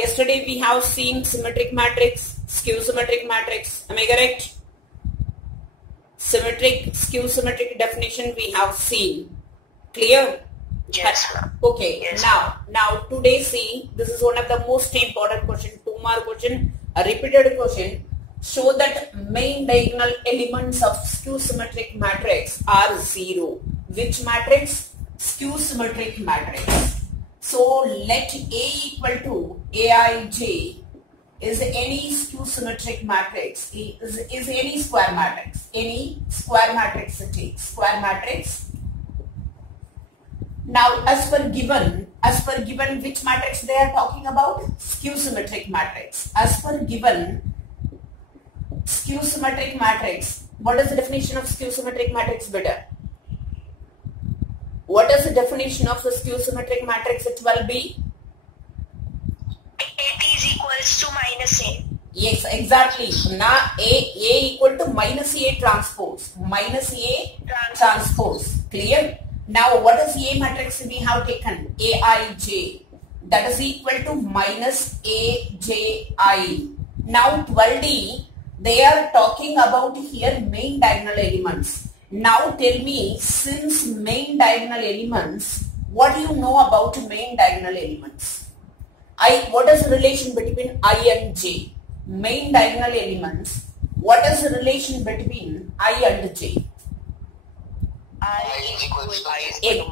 yesterday we have seen symmetric matrix, skew symmetric matrix. Am I correct? Symmetric, skew symmetric definition we have seen. Clear? Yes. Okay. Yes. Now today see, this is one of the most important question, 2-mark question, a repeated question. Show that main diagonal elements of skew symmetric matrix are 0. Which matrix? Skew symmetric matrix. So let A equal to Aij is any skew symmetric matrix, is any square matrix. Any square matrix it takes. Square matrix. Now as per given, which matrix they are talking about? Skew symmetric matrix. As per given, skew symmetric matrix. What is the definition of skew symmetric matrix, beta? What is the definition of the skew symmetric matrix at 12b? AT is equals to minus A. Yes, exactly. Now A equal to minus A transpose. Minus A transpose. Clear? Now what is A matrix we have taken? Aij. That is equal to minus Aji. Now 12d, they are talking about here main diagonal elements. Now tell me, since main diagonal elements, what do you know about main diagonal elements? What is the relation between I and J? Main diagonal elements, what is the relation between I and J? I equals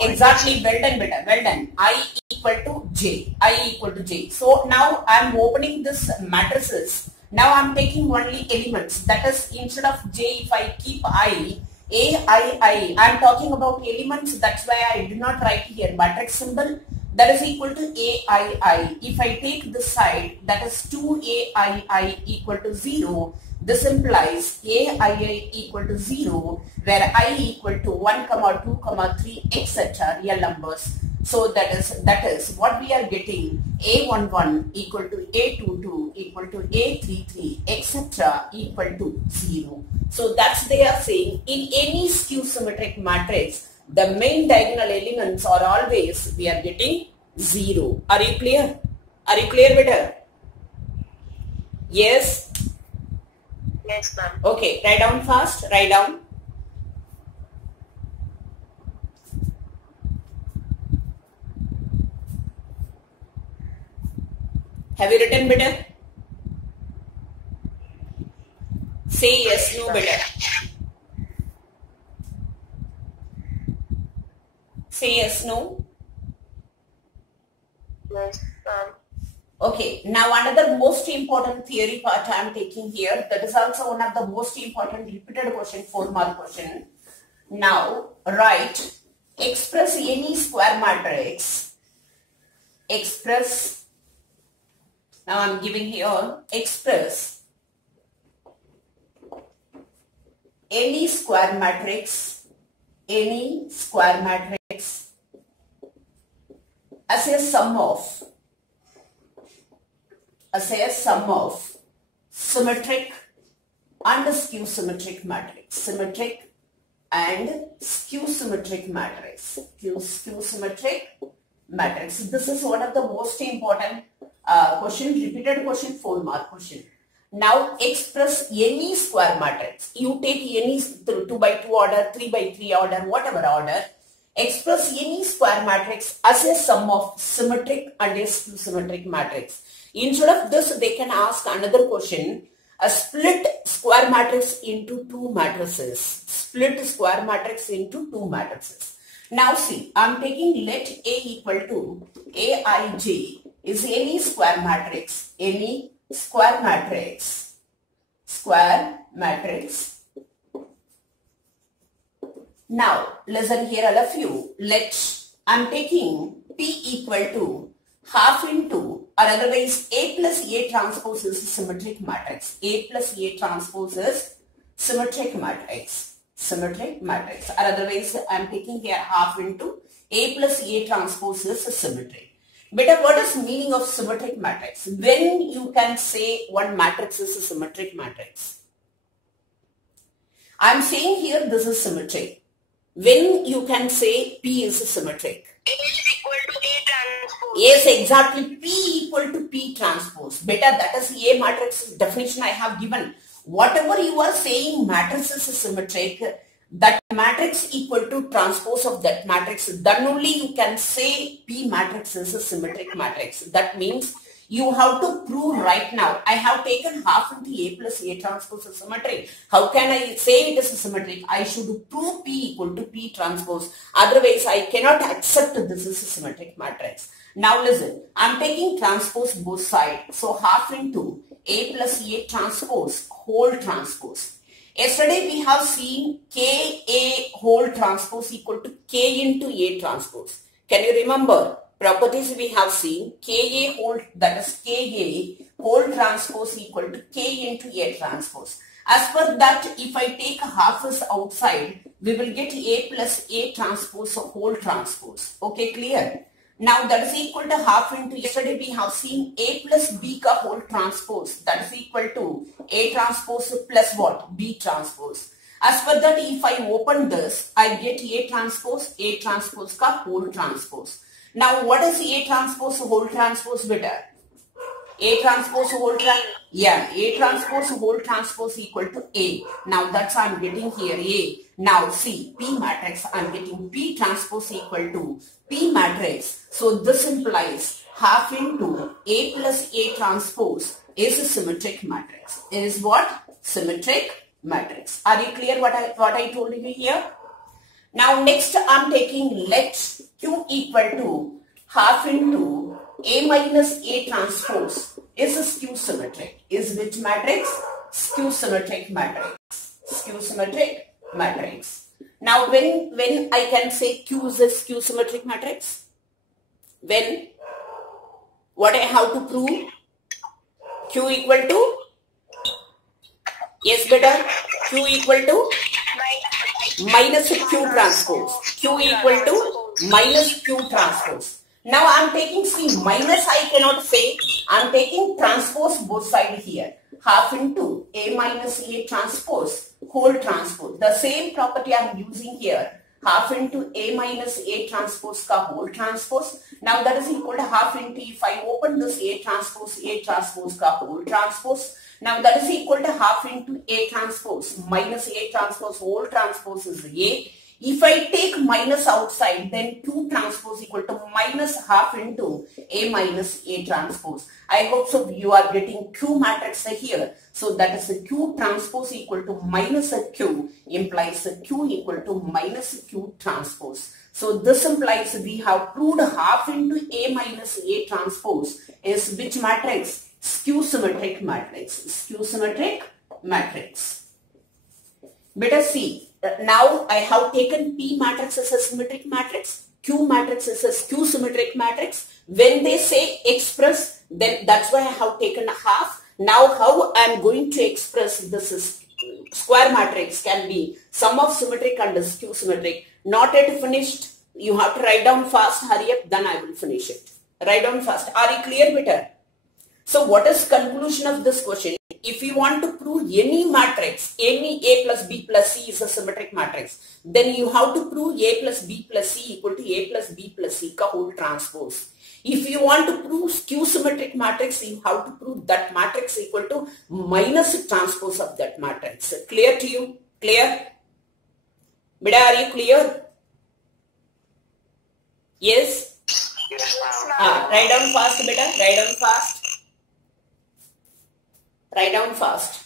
Exactly, well done, beta, well done. I equal to J. I equal to J. So now I am opening this matrices. Now I am taking only elements. That is, instead of J, if I keep I am talking about elements. That's why I did not write here matrix symbol. That is equal to Aii. If I take this side, that is 2Aii equal to 0. This implies Aii equal to 0, where I equal to 1, 2, 3, etc. real numbers. So that is what we are getting. A11 equal to A22 equal to A33 etc. equal to 0. So that's they are saying in any skew symmetric matrix, the main diagonal elements are always we are getting 0. Are you clear? Are you clear, better? Yes? Yes, ma'am. Okay, write down fast, write down. Have you written, better? Say yes, no, better. Say yes, no. Yes, ma'am. Okay, now another most important theory part I am taking here. That is also one of the most important repeated question, 4-mark question. Now, write, express any square matrix. Express, now I am giving here, express any square matrix as a sum of symmetric and skew symmetric matrix. Symmetric and skew symmetric matrix. Skew symmetric matrix. This is one of the most important question, repeated question, 4-mark question. Now express any square matrix. You take any 2 by 2 order, 3 by 3 order, whatever order. Express any square matrix as a sum of symmetric and a skew symmetric matrix. Instead of this, they can ask another question. A split square matrix into 2 matrices. Split square matrix into 2 matrices. Now see, I am taking let A equal to Aij is any square matrix. Any square matrix. Square matrix. Now, listen here all of you. I am taking P equal to half into, or otherwise A plus A transpose is symmetric matrix. A plus A transpose is symmetric matrix. Symmetric matrix. Or otherwise I am taking here half into A plus A transpose is symmetric. But what is meaning of symmetric matrix? When you can say one matrix is a symmetric matrix? I am saying here this is symmetric. When you can say P is symmetric? A is equal to A transpose. Yes, exactly. P equal to P transpose. Beta, that is A matrix definition I have given. Whatever you are saying matrices is symmetric, that matrix equal to transpose of that matrix, then only you can say P matrix is a symmetric matrix. That means you have to prove right now. I have taken half into A plus A transpose is symmetric. How can I say it is symmetric? I should prove P equal to P transpose. Otherwise, I cannot accept this is a symmetric matrix. Now listen, I am taking transpose both sides. So half into A plus A transpose whole transpose. Yesterday we have seen Ka whole transpose equal to K into A transpose. Can you remember? Properties we have seen Ka whole, that is Ka whole transpose equal to K into A transpose. As per that, if I take a half is outside, we will get A plus A transpose of whole transpose. Okay, clear? Now that is equal to half into, yesterday we have seen A plus B ka whole transpose, that is equal to A transpose plus what? B transpose. As per that, if I open this, I get A transpose ka whole transpose. Now what is A transpose whole transpose better? A transpose whole transpose, yeah, A transpose whole transpose equal to A. Now that's I am getting here A. Now see, P matrix, I am getting P transpose equal to P matrix. So this implies half into A plus A transpose is a symmetric matrix. Is what? Symmetric matrix. Are you clear what I told you here? Now next I am taking let Q equal to half into A minus A transpose is a skew symmetric. Is which matrix? Skew symmetric matrix. Skew symmetric matrix. Now when I can say Q is a skew symmetric matrix? When? What I have to prove? Q equal to? Yes, better. Q equal to? Minus Q transpose. Q equal to minus Q transpose. Now I am taking, see, minus I cannot say, I am taking transpose both sides here. Half into A minus A transpose, whole transpose. The same property I am using here. Half into A minus A transpose ka whole transpose. Now that is equal to half into, if I open this A transpose ka whole transpose. Now that is equal to half into A transpose minus A transpose whole transpose is A. If I take minus outside, then Q transpose equal to minus half into A minus A transpose. I hope so you are getting Q matrix here. So that is a Q transpose equal to minus a Q implies a Q equal to minus Q transpose. So this implies we have proved half into A minus A transpose is which matrix? Skew symmetric matrix. Skew symmetric matrix. Better see. Now I have taken P matrix as a symmetric matrix, Q matrix as a skew symmetric matrix. When they say express, then that's why I have taken a half. Now how I am going to express this is square matrix can be sum of symmetric and skew symmetric. Not yet finished. You have to write down fast, hurry up, then I will finish it. Write down fast. Are you clear, better? So what is conclusion of this question? If you want to prove any matrix, any A plus B plus C is a symmetric matrix, then you have to prove A plus B plus C equal to A plus B plus C ka whole transpose. If you want to prove skew symmetric matrix, you have to prove that matrix equal to minus transpose of that matrix. Clear to you? Clear? Beta, are you clear? Yes? Yes, Write down fast, beta. Write down fast. Write down fast.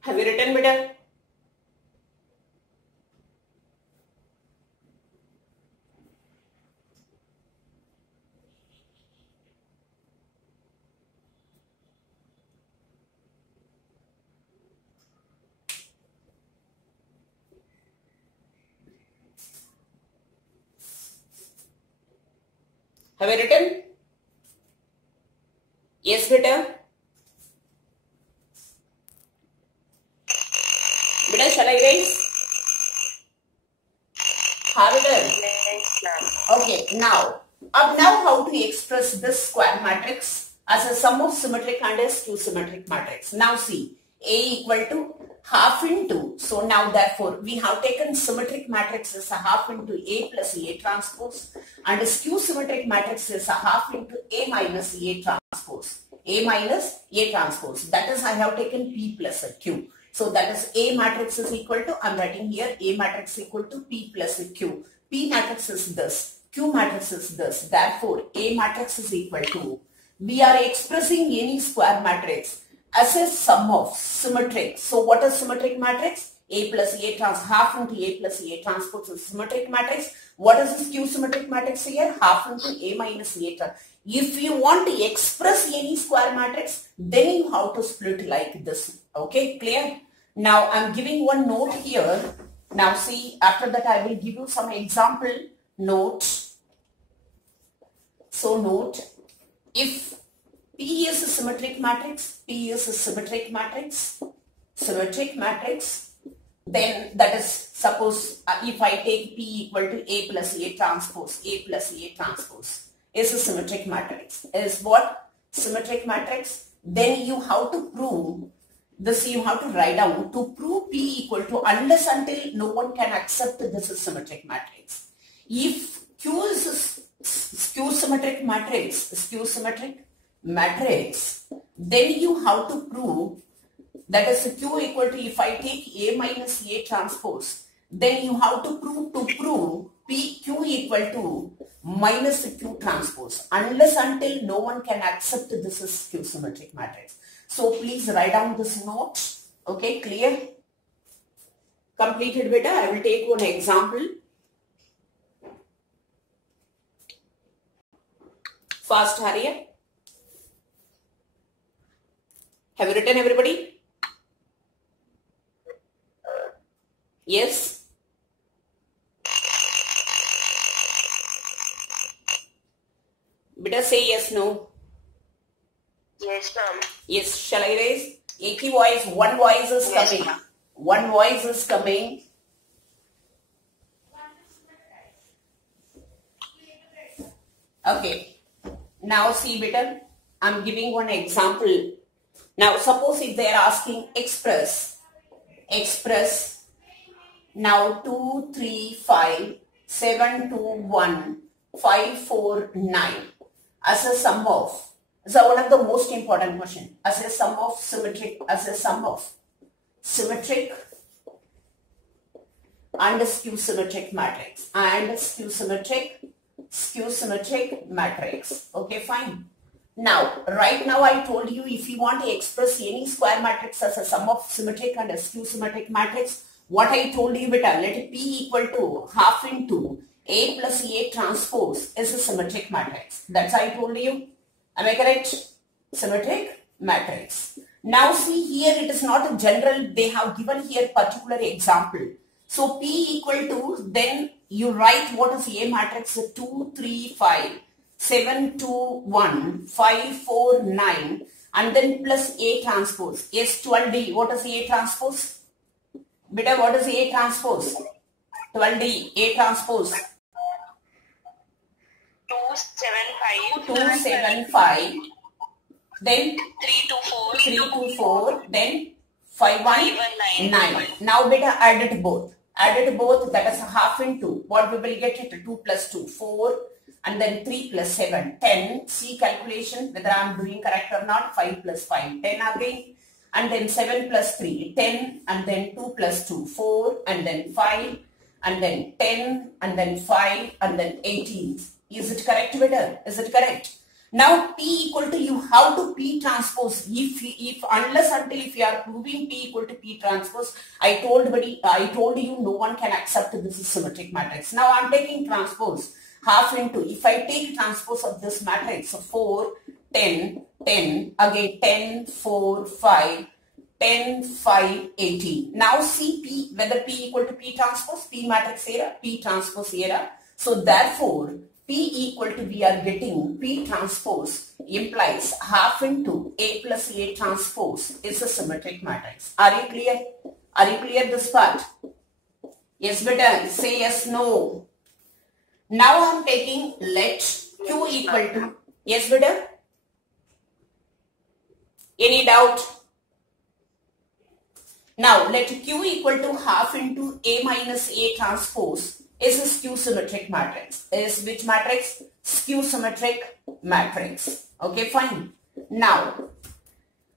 Have you written, beta? Have you written? Yes, beta. Beta, shall I raise? Have you done? Yes, ma'am. Okay, now Now how to express this square matrix as a sum of symmetric and a skew symmetric matrix. Now see, A equal to half into, so now therefore we have taken symmetric matrix as a half into A plus A transpose, and skew symmetric matrix is a half into A minus A transpose. A minus A transpose. That is, I have taken P plus a Q. So that is A matrix is equal to, I am writing here A matrix equal to P plus a Q. P matrix is this, Q matrix is this. Therefore, A matrix is equal to, we are expressing any square matrix as a sum of symmetric. So what is symmetric matrix? A plus A trans, half into A plus A transpose is symmetric matrix. What is the skew symmetric matrix here? Half into A minus A trans. If you want to express any square matrix, then you have to split like this. Okay, clear? Now I am giving one note here. Now see, after that I will give you some example notes. So note, if P is a symmetric matrix, P is a symmetric matrix, then that is, suppose if I take P equal to A plus A transpose is a symmetric matrix. Is what? Symmetric matrix. Then you have to prove this, you have to write down to prove P equal to, unless until no one can accept this is symmetric matrix. If Q is a skew symmetric matrix, then you have to prove that is Q equal to, if I take A minus A transpose, then you have to prove Q equal to minus Q transpose, unless until no one can accept this is skew symmetric matrix. So please write down this note. Okay, clear? Completed beta. I will take one example. Fast, hurry up. Have you written, everybody? Yes? Beta, say yes, no. Yes, ma'am. Yes, shall I raise? Ek voice, one voice is Yes, coming. ma'am. One voice is coming. Okay. Now see, beta, I'm giving one example. Now suppose if they are asking express now 2, 3, 5, 7, 2, 1, 5, 4, 9 as a sum of, so one of the most important question, as a sum of symmetric and skew symmetric matrix skew symmetric matrix. Okay, fine. Now, right now I told you, if you want to express any square matrix as a sum of symmetric and a skew symmetric matrix, what I told you, beta, let P equal to half into A plus A transpose is a symmetric matrix. That's I told you. Am I correct? Symmetric matrix. Now see here, it is not a general, they have given here particular example. So P equal to, then you write what is A matrix, 2, 3, 5, 7, 2, 1, 5, 4, 9, and then plus A transpose. Yes, 12D. What is A transpose? Beta, what is A transpose? 12D. A transpose. 275. Then 324. Then 51, 9. Now beta, add it both. That is half into, what we will get it, 2 plus 2, 4, and then 3 plus 7, 10. See calculation whether I am doing correct or not. 5 plus 5, 10 again, and then 7 plus 3, 10, and then 2 plus 2, 4, and then 5, and then 10, and then 5, and then 18. Is it correct, beta? Is it correct? Now P equal to, you have to P transpose. If unless until if you are proving P equal to P transpose, I told you no one can accept this is symmetric matrix. Now I am taking transpose. Half into, if I take transpose of this matrix, 4, 10, 10, again 10, 4, 5, 10, 5, 18. Now see P, whether P equal to P transpose, P matrix era, P transpose era. So therefore, P equal to, we are getting P transpose implies half into A plus A transpose is a symmetric matrix. Are you clear? Are you clear this part? Yes, beta, say yes, no. Now I am taking let Q equal to, yes beta? Any doubt? Now let Q equal to half into A minus A transpose is a skew symmetric matrix. Is which matrix? Skew symmetric matrix. Okay, fine. Now,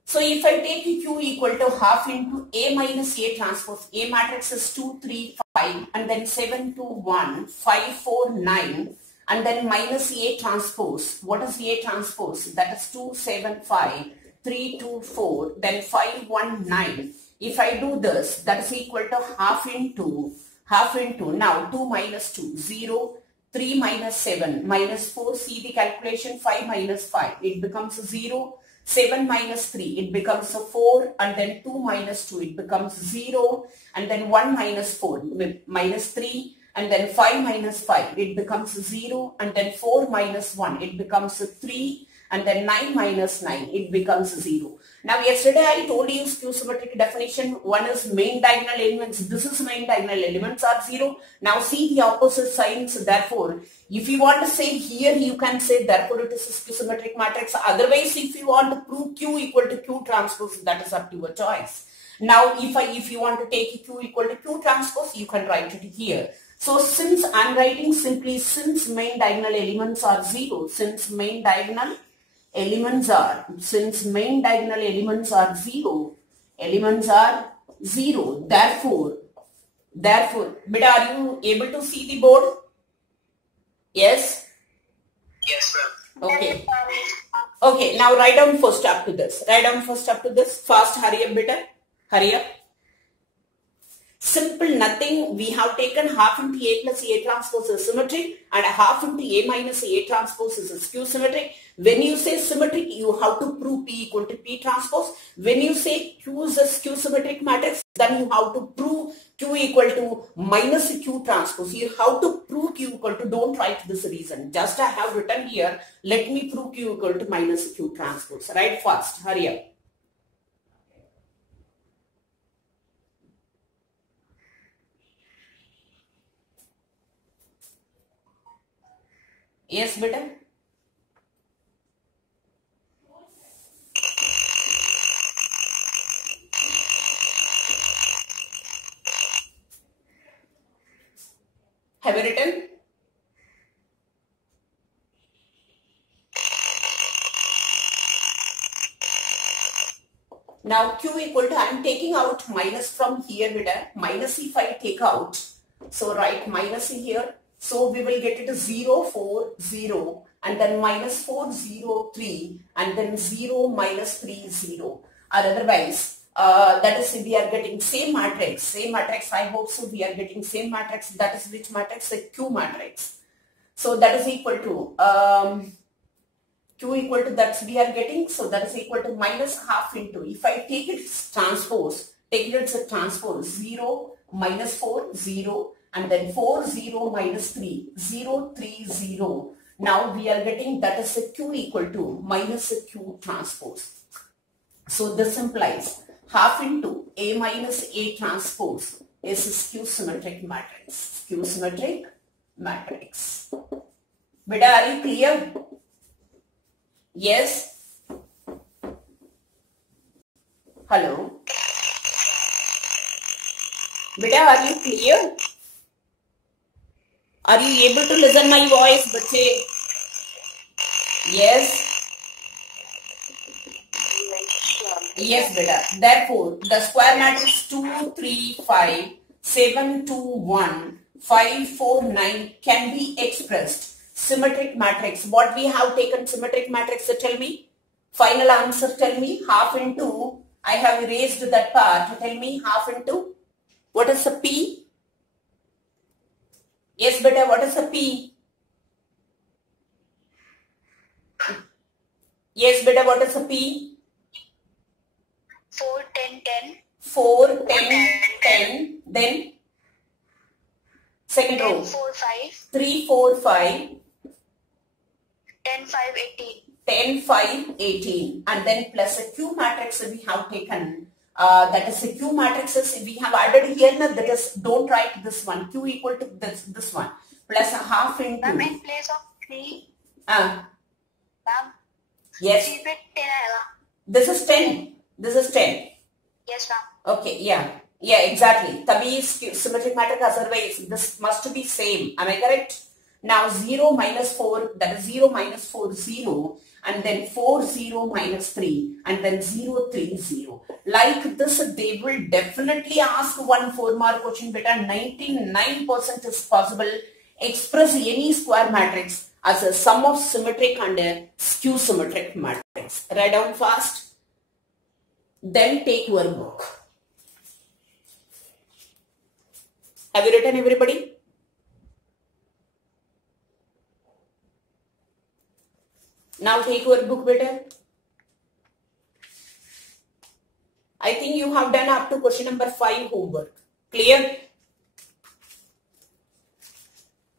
so if I take Q equal to half into A minus A transpose, A matrix is 2, 3, 5 and then 7, 2, 1, 5, 4, 9 and then minus A transpose. What is A transpose? That is 2, 7, 5, 3, 2, 4, then 5, 1, 9. If I do this, that is equal to half into, now 2 minus 2, 0, 3 minus 7, minus 4, see the calculation, 5 minus 5, it becomes 0, 7 minus 3, it becomes a 4, and then 2 minus 2, it becomes 0, and then 1 minus 4, minus 3, and then 5 minus 5, it becomes 0, and then 4 minus 1, it becomes 3, and then 9 minus 9, it becomes 0. Now yesterday I told you skew symmetric definition, one is main diagonal elements, this is main diagonal elements are 0. Now see the opposite signs, therefore if you want to say here, you can say therefore it is a skew symmetric matrix. Otherwise if you want to prove Q equal to Q transpose, that is up to your choice. Now if you want to take Q equal to Q transpose, you can write it here. So since I am writing simply since main diagonal elements are 0, since main diagonal elements are 0, therefore, but are you able to see the board? Yes? Yes, ma'am. Okay. Okay, now write down first up to this. Fast, hurry up, beta. Hurry up. Simple, nothing. We have taken half into A plus A transpose is symmetric and half into A minus A transpose is skew symmetric. When you say symmetric, you have to prove P equal to P transpose. When you say Q is a skew symmetric matrix, then you have to prove Q equal to minus Q transpose. You have to prove Q equal to, don't write this reason. Just I have written here, let me prove Q equal to minus Q transpose. Write fast, hurry up. Yes, beta? Have you written? Now Q equal to, I am taking out minus from here, beta. Minus if I take out, so write minus here. So we will get it 0, 4, 0 and then minus 4, 0, 3 and then 0, minus 3, 0. Or otherwise, that is we are getting same matrix, I hope so we are getting same matrix, that is which matrix? A Q matrix. So that is equal to, Q equal to that we are getting, so that is equal to minus half into, if I take its transpose, 0, minus 4, 0 and then 4, 0, minus 3, 0, 3, 0. Now we are getting that is a Q equal to minus a Q transpose. So this implies half into A minus A transpose is a skew symmetric matrix. Beta, are you clear? Yes? Hello? Beta, are you clear? Are you able to listen my voice, bache? Yes? Yes, beta. Therefore, the square matrix 2, 3, 5, 7, 2, 1, 5, 4, 9 can be expressed. Symmetric matrix. What we have taken symmetric matrix, so tell me. Final answer, tell me. Half into, I have erased that part. Tell me half into. What is a P? Yes, beta, what is a P? Yes, beta, what is a P? 4, 10, 10. 4, 10, 10. Then, second 10, row. 4, 5. 3, 4, 5. 10, 5, 18. 10, 5, 18. And then plus a Q matrix we have taken. That is a Q matrices we have added here. Now that is, don't write this one. Q equal to this one. Plus a half into. Ma'am, in place of 3. Ma'am, Yes. keep it 10 आएगा. This is 10. This is 10. Yes, ma'am. Okay, yeah. Yeah, exactly. Tabi symmetric matrix, otherwise this must be same. Am I correct? Now 0 minus 4, that is 0 minus 4, 0. And then 4, 0 minus 3. And then 0, 3, 0. Like this, they will definitely ask one 4-mark question. Beta, 99% is possible. Express any square matrix as a sum of symmetric and a skew symmetric matrix. Write down fast. Then take your book. Have you written, everybody? Now take your book, better. I think you have done up to question number 5 homework. Clear?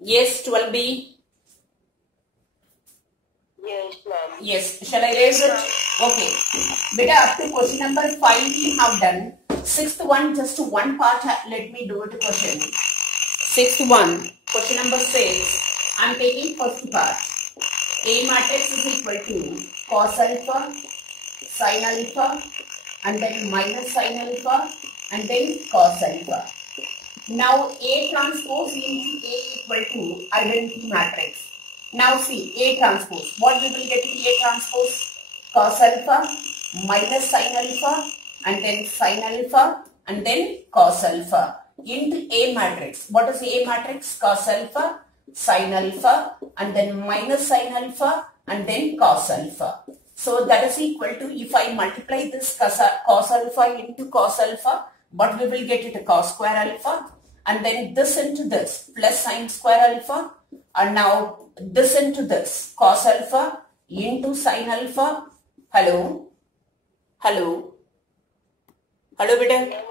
Yes, 12B. Yes, ma'am. Yes. Shall I raise it? Okay. Beta, up to question number 5 we have done. Sixth one, just one part. Let me do it question. Sixth one, question number 6. I am taking first part. A matrix is equal to cos alpha, sin alpha, and then minus sin alpha, and then cos alpha. Now A transpose into A equal to identity matrix. Now see A transpose. What we will get in A transpose? Cos alpha minus sin alpha, and then sin alpha, and then cos alpha into A matrix. What is A matrix? Cos alpha, sin alpha, and then minus sin alpha, and then cos alpha. So that is equal to, if I multiply this cos alpha into cos alpha, but we will get it cos square alpha, and then this into this plus sin square alpha, and now this into this cos alpha into sin alpha. Hello? Hello? Hello, beta?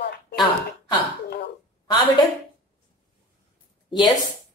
Beta? Yes?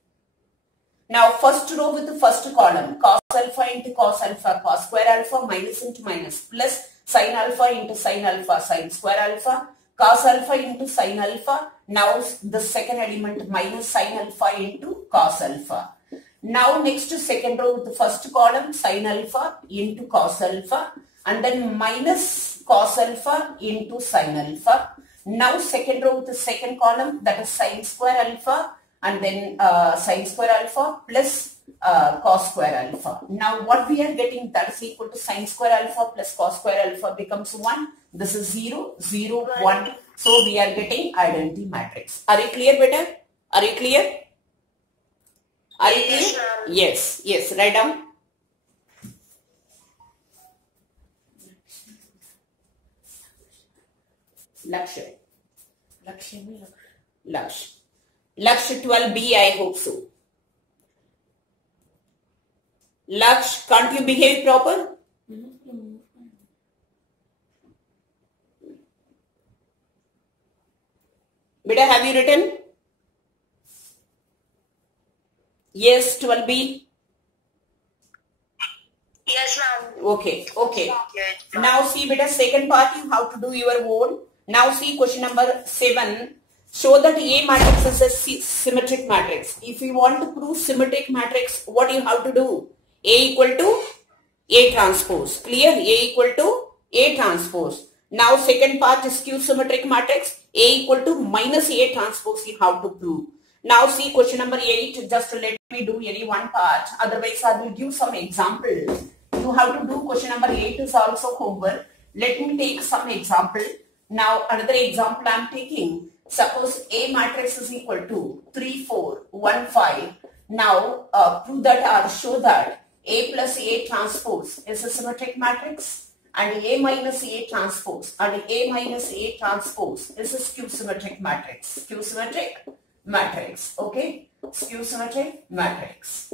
Now first row with the first column, cos alpha into cos alpha, cos square alpha, minus into minus, plus sin alpha into sin alpha, sin square alpha, cos alpha into sin alpha. Now the second element, minus sin alpha into cos alpha. Now next to second row with the first column, sin alpha into cos alpha, and then minus cos alpha into sin alpha. Now second row with the second column, that is sin square alpha, and then sin square alpha plus cos square alpha. Now what we are getting, that is equal to sin square alpha plus cos square alpha becomes 1. This is 0, 0, 1. So we are getting identity matrix. Are you clear, beta? Are you clear? Are you clear? Yes, yes. Write down. Lakshya. Lakshya 12B, I hope so. Laksh, can't you behave proper? Beta, have you written? Yes, 12B. Yes, ma'am. Okay, okay. Now see, beta, second part you have to do your own. Now see question number 7. Show that A matrix is a symmetric matrix. If you want to prove symmetric matrix, what you have to do? A equal to A transpose. Clear? A equal to A transpose. Now second part is skew symmetric matrix. A equal to minus A transpose you have to prove. Now see question number 8. Just let me do any one part. Otherwise I will give some example. You have to do question number 8 is also homework. Let me take some example. Now another example I am taking. Suppose A matrix is equal to 3, 4, 1, 5. Now prove that or show that A plus A transpose is a symmetric matrix, and A minus A transpose and A minus A transpose is a skew symmetric matrix. Skew symmetric matrix. Okay? Skew symmetric matrix.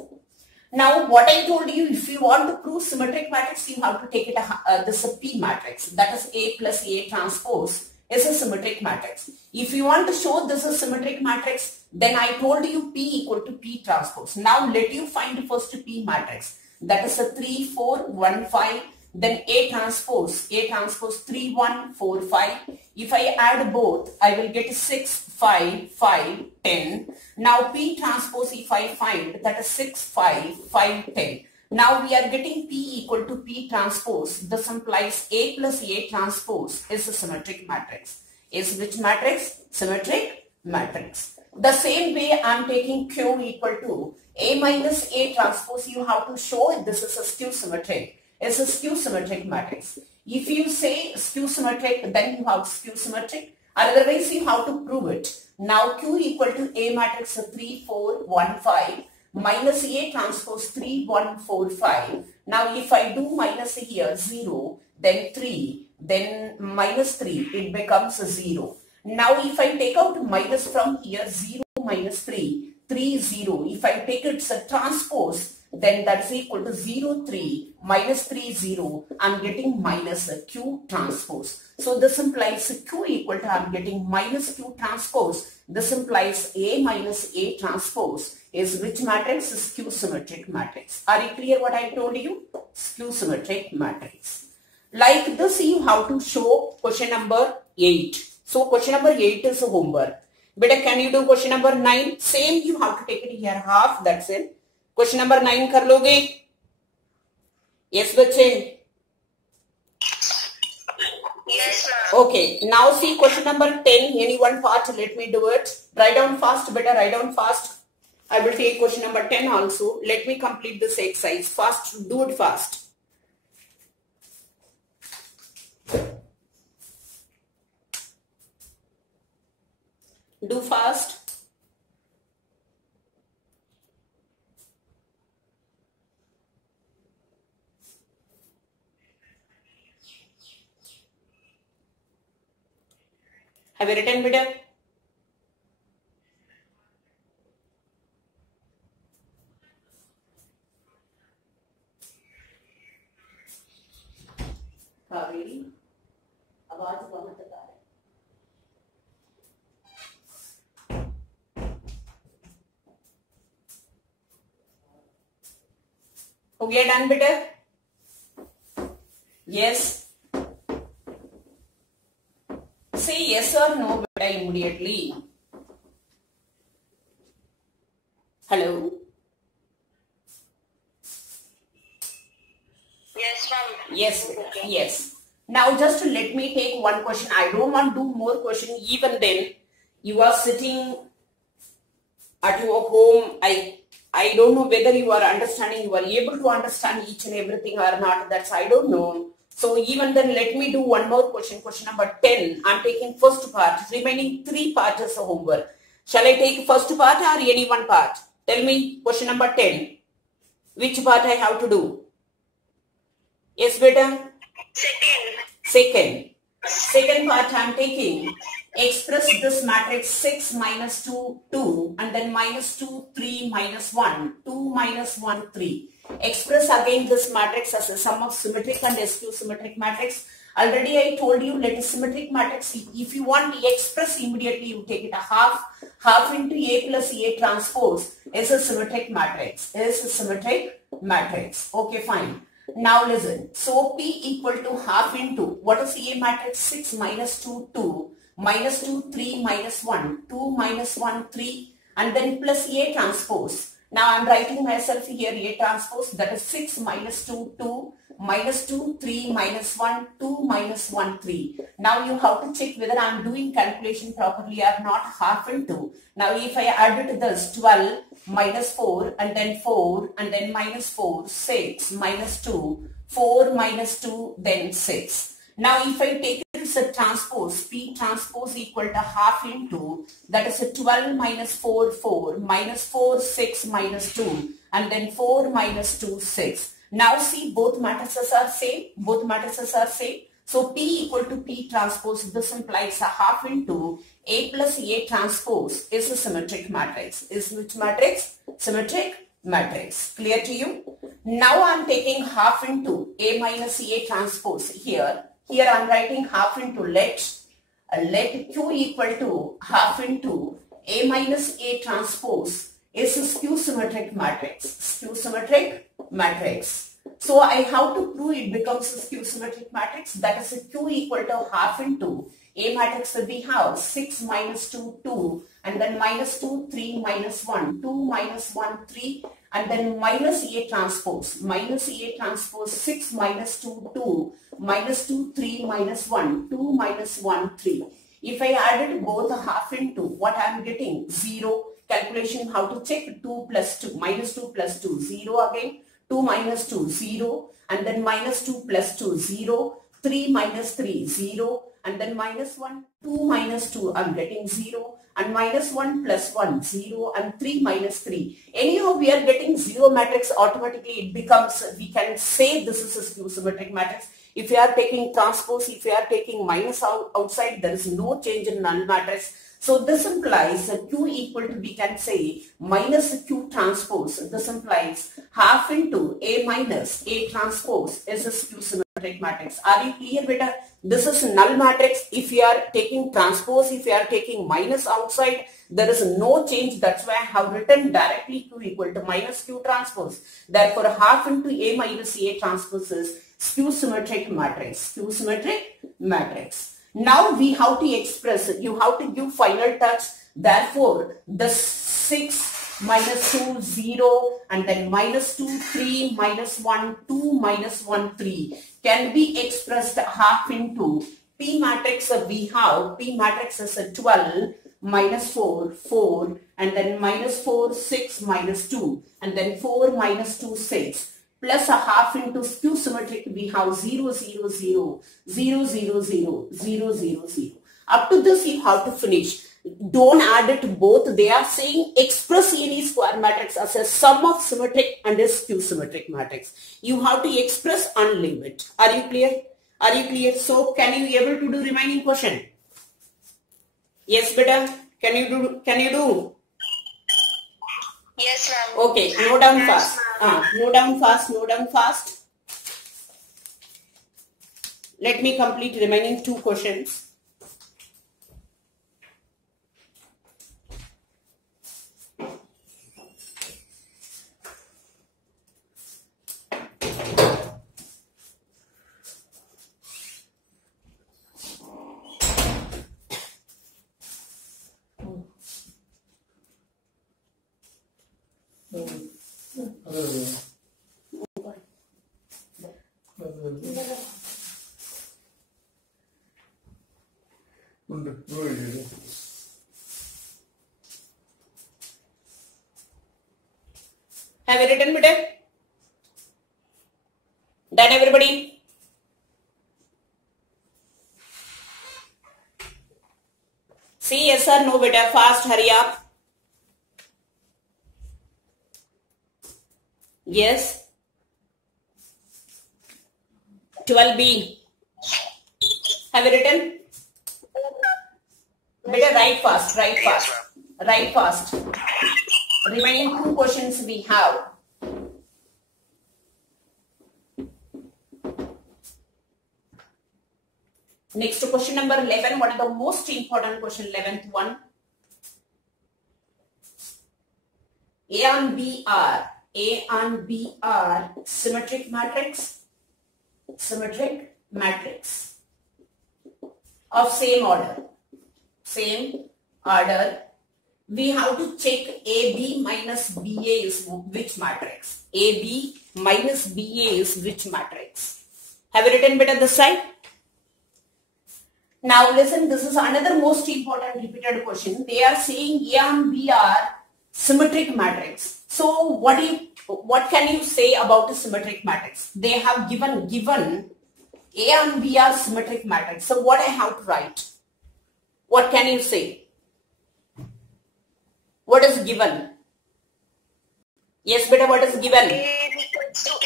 Now what I told you, if you want to prove symmetric matrix, you have to take it this is a P matrix. That is A plus A transpose is a symmetric matrix. If you want to show this is symmetric matrix, then I told you P equal to P transpose. Now let you find first P matrix. That is a 3, 4, 1, 5. Then A transpose 3, 1, 4, 5. If I add both, I will get 6, 5, 5, 10. Now P transpose if I find, that is 6, 5, 5, 10. Now we are getting P equal to P transpose. This implies A plus A transpose is a symmetric matrix. Is which matrix? Symmetric matrix. The same way I am taking Q equal to A minus A transpose. You have to show this is a skew symmetric. It's a skew symmetric matrix. If you say skew symmetric, then you have skew symmetric. Otherwise, you have to prove it. Now Q equal to A matrix 3, 4, 1, 5 minus A transpose 3, 1, 4, 5. Now if I do minus here 0, then 3, then minus 3, it becomes 0. Now if I take out minus from here 0 minus 3, 3, 0. If I take it as a transpose, then that is equal to 0, 3, minus 3, 0. I'm getting minus Q transpose. So this implies Q equal to, I'm getting minus Q transpose. This implies A minus A transpose is which matrix? Skew symmetric matrix. Are you clear what I told you? Skew symmetric matrix. Like this you have to show question number 8. So question number 8 is a homework. Beta, can you do question number 9? Same, you have to take it here half, that's it. Question number 9 कर लोगे? Yes बच्चे? Yes, ma'am. Okay, now see question number 10, any one part, let me do it. Write down fast, beta, write down fast. I will take question number 10 also. Let me complete this exercise. Fast, do it fast. Do fast. Have you written beta? Kaveri, आवाज बहुत आ रहा है. हो गया done बेटा? Yes. Say yes or no beta immediately. Hello. Yes, ma'am. Yes, Okay. yes. Now just let me take one question. I don't want to do more question. Even then, you are sitting at your home. I don't know whether you are understanding. You are able to understand each and everything or not. That's I don't know. So even then, let me do one more question. Question number 10. I'm taking first part. Remaining 3 parts is a homework. Shall I take first part or any one part? Tell me. Question number 10. Which part I have to do? Yes, beta? Second. Second part I am taking. Express this matrix 6 minus 2, 2 and then minus 2, 3 minus 1, 2 minus 1, 3. Express again this matrix as a sum of symmetric and skew symmetric matrix. Already I told you let a symmetric matrix. If you want to express immediately, you take it a half into A plus A transpose is a symmetric matrix. Is a symmetric matrix. Okay, fine. Now listen. So P equal to half into, what is A matrix? 6 minus 2, 2, minus 2, 3, minus 1, 2 minus 1, 3, and then plus A transpose. Now I am writing myself here A transpose, that is 6 minus 2, 2, minus 2, 3, minus 1, 2, minus 1, 3. Now you have to check whether I am doing calculation properly or not. Half into. Now if I add it this 12 minus 4 and then 4 and then minus 4, 6 minus 2, 4 minus 2, then 6. Now if I take it as a transpose, P transpose equal to half into, that is a 12 minus 4, 4, minus 4, 6 minus 2, and then 4 minus 2, 6. Now see both matrices are same, both matrices are same. So P equal to P transpose, this implies a half into A plus A transpose is a symmetric matrix. Is which matrix? Symmetric matrix. Clear to you? Now I am taking half into A minus A transpose here. Here I am writing half into let Q equal to half into A minus A transpose is a skew symmetric matrix. Skew symmetric matrix. So I have to prove it becomes a skew symmetric matrix. That is a Q equal to half into A matrix that we have 6 minus 2, 2, and then minus 2, 3, minus 1, 2, minus 1, 3, and then minus A transpose, 6 minus 2, 2, minus 2, 3, minus 1, 2, minus 1, 3. If I added both half into, what I am getting? 0. Calculation, how to check? 2 plus 2, minus 2 plus 2, 0 again. 2 minus 2, 0, and then minus 2 plus 2, 0, 3 minus 3, 0, and then minus 1, 2 minus 2, I'm getting 0, and minus 1 plus 1, 0, and 3 minus 3. Anyhow, we are getting 0 matrix, automatically it becomes, we can say this is a skew symmetric matrix. If you are taking transpose, if you are taking minus outside, there is no change in null matrix. So this implies Q equal to, we can say, minus Q transpose. This implies half into A minus A transpose is a skew symmetric matrix. Are you clear, beta? This is null matrix. If you are taking transpose, if you are taking minus outside, there is no change. That's why I have written directly Q equal to minus Q transpose. Therefore, half into A minus A transpose is skew symmetric matrix. Skew symmetric matrix. Now we have to express it. You have to give final touch. Therefore, the 6 minus 2, 0, and then minus 2, 3, minus 1, 2, minus 1, 3 can be expressed half into P matrix. We have P matrix as a 12, minus 4, 4, and then minus 4, 6, minus 2, and then 4, minus 2, 6. Plus a half into skew symmetric, we have 0, 0, 0, 0, 0, 0, 0, 0, 0. Up to this, you have to finish. Don't add it both. They are saying express any square matrix as a sum of symmetric and a skew symmetric matrix. You have to express and leave it. Are you clear? Are you clear? So, can you be able to do remaining question? Yes, beta. Can you do? Can you do? Yes, ma'am. Okay, note down fast. Note down fast, note down fast. Let me complete remaining 2 questions. Have you written, beta? Done, everybody? See, yes or no, beta? Fast, hurry up. Yes. 12B. Have you written? Better write fast, write fast, write fast. Remaining 2 questions we have. Next to question number 11, one of the most important question, 11th one. A and B are symmetric matrix of same order. We have to check AB minus BA is which matrix. AB minus BA is which matrix. Have you written better this side? Now listen, this is another most important repeated question. They are saying A and B are symmetric matrix. So what can you say about a symmetric matrix? They have given A and B are symmetric matrix. So what I have to write? What can you say? What is given? Yes, beta, what is given? A equals to A.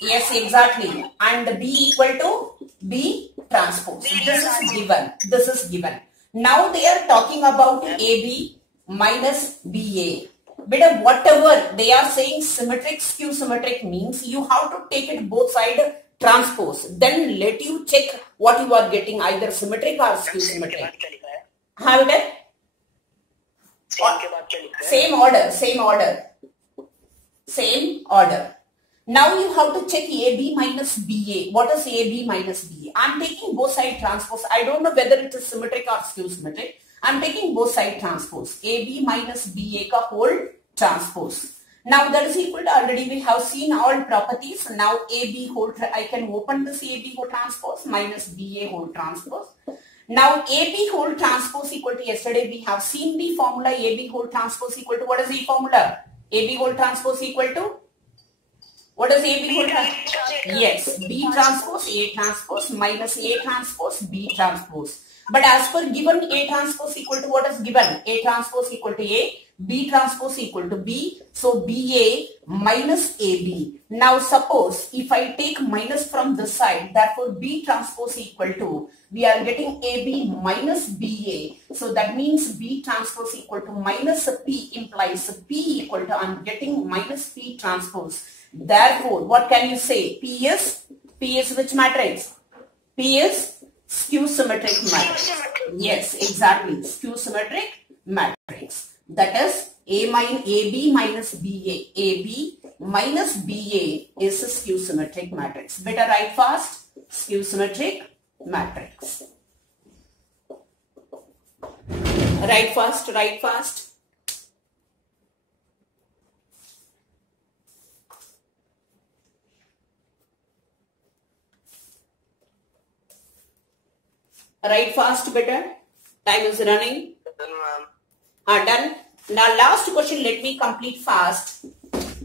Yes, exactly. And B equal to B transpose. This is given. This is given. Now they are talking about AB minus BA. Beta, whatever they are saying symmetric, skew symmetric means you have to take it both sides transpose. Then let you check what you are getting, either symmetric or skew symmetric. Have it? Same order. Now you have to check AB minus BA. What is AB minus BA? I'm taking both side transpose. I don't know whether it is symmetric or skew symmetric. I'm taking both side transpose. AB minus BA ka whole transpose. Now that is equal to, already we have seen all properties. Now AB whole, I can open this AB whole transpose minus BA whole transpose. Now AB whole transpose equal to, yesterday we have seen the formula AB whole transpose equal to, what is the formula? AB whole transpose equal to, what is AB whole transpose? Yes, B transpose A transpose minus A transpose B transpose. But as per given, A transpose equal to, what is given? A transpose equal to A, B transpose equal to B. So BA minus AB. Now suppose if I take minus from this side, therefore B transpose equal to, we are getting AB minus BA. So that means B transpose equal to minus P implies P equal to, I'm getting minus P transpose. Therefore, what can you say? P is which matrix? P is skew symmetric matrix. Yes, exactly. Skew symmetric matrix. That is AB minus BA. AB minus BA is a skew symmetric matrix. Better write fast. Skew symmetric matrix. Write fast. Write fast. Write fast, better. Time is running. Done. Now last question, let me complete fast.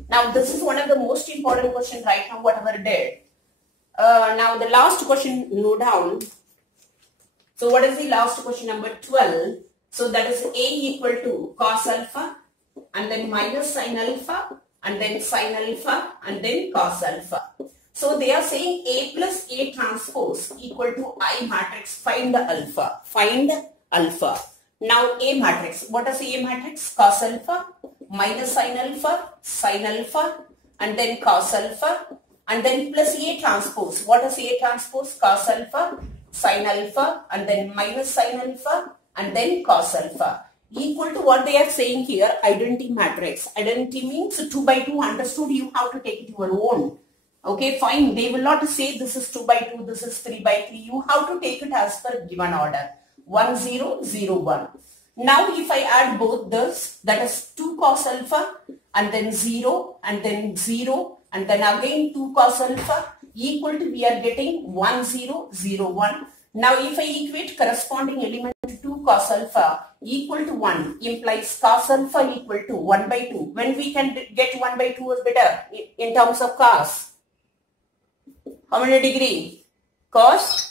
Now this is one of the most important question right now, whatever I did. Now the last question, note down. So what is the last question, number 12? So that is A equal to cos alpha and then minus sin alpha and then sin alpha and then cos alpha. So they are saying A plus A transpose equal to I matrix. Find the alpha. Find alpha. Now A matrix. What is A matrix? Cos alpha minus sin alpha and then cos alpha and then plus A transpose. What is A transpose? Cos alpha, sin alpha and then minus sin alpha and then cos alpha. Equal to what they are saying here, identity matrix. Identity means 2 by 2. Understood? You have to take it your own. Okay, fine. They will not say this is 2 by 2, this is 3 by 3. You have to take it as per given order. 1, 0, 0, 1. Now if I add both this, that is 2 cos alpha and then 0 and then 0 and then again 2 cos alpha equal to, we are getting 1, 0, 0, 1. Now if I equate corresponding element to 2 cos alpha equal to 1 implies cos alpha equal to 1 by 2. When we can get 1 by 2 is better in terms of cos. How many degree? Cos?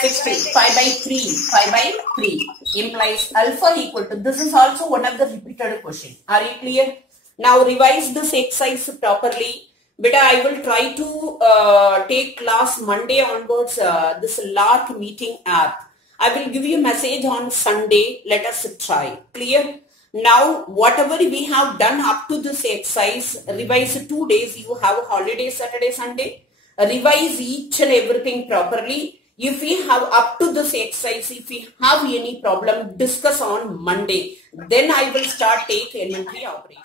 60. 5 by 3. 5 by 3 implies alpha equal to, this is also one of the repeated question. Are you clear? Now revise this exercise properly. Beta, I will try to take class Monday onwards, this LARC meeting app. I will give you a message on Sunday. Let us try. Clear? Now, whatever we have done up to this exercise, revise 2 days. You have a holiday, Saturday, Sunday. Revise each and everything properly. If we have up to this exercise, if we have any problem, discuss on Monday. Then I will start take elementary operation.